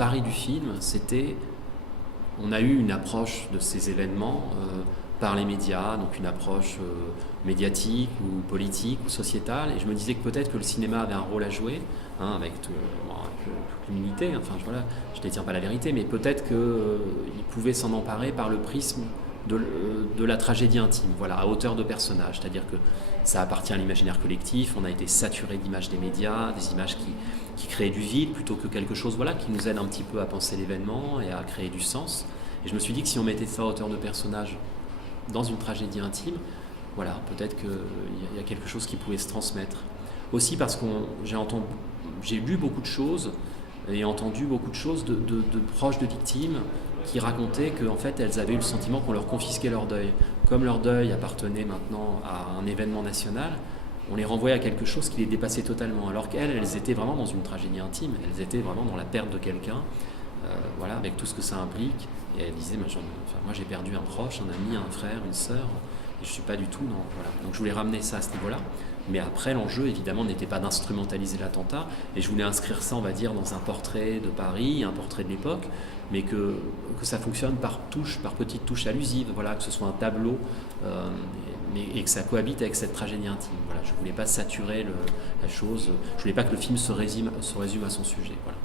pari du film, c'était, on a eu une approche de ces événements par les médias, donc une approche médiatique ou politique ou sociétale, et je me disais que peut-être que le cinéma avait un rôle à jouer, avec toute l'humilité, enfin voilà, je ne détiens pas la vérité, mais peut-être qu'il pouvait s'en emparer par le prisme de la tragédie intime, voilà, à hauteur de personnage, c'est-à-dire que ça appartient à l'imaginaire collectif, on a été saturé d'images des médias, des images qui créaient du vide plutôt que quelque chose voilà, qui nous aide un petit peu à penser l'événement et à créer du sens. Et je me suis dit que si on mettait ça à hauteur de personnage dans une tragédie intime, voilà, peut-être qu'il y a quelque chose qui pouvait se transmettre. Aussi parce que j'ai lu beaucoup de choses et entendu beaucoup de choses de proches de victimes qui racontaient qu'en fait elles avaient eu le sentiment qu'on leur confisquait leur deuil. Comme leur deuil appartenait maintenant à un événement national, on les renvoyait à quelque chose qui les dépassait totalement. Alors qu'elles étaient vraiment dans une tragédie intime, elles étaient vraiment dans la perte de quelqu'un, voilà, avec tout ce que ça implique. Et elles disaient, moi j'ai perdu un proche, un ami, un frère, une sœur, et je ne suis pas du tout dans... Voilà. Donc je voulais ramener ça à ce niveau-là. Mais après, l'enjeu, évidemment, n'était pas d'instrumentaliser l'attentat. Et je voulais inscrire ça, on va dire, dans un portrait de Paris, un portrait de l'époque, mais que ça fonctionne par touches, par petites touches allusives, voilà, que ce soit un tableau, et que ça cohabite avec cette tragédie intime. Voilà, je ne voulais pas saturer la chose, je ne voulais pas que le film se résume à son sujet. Voilà.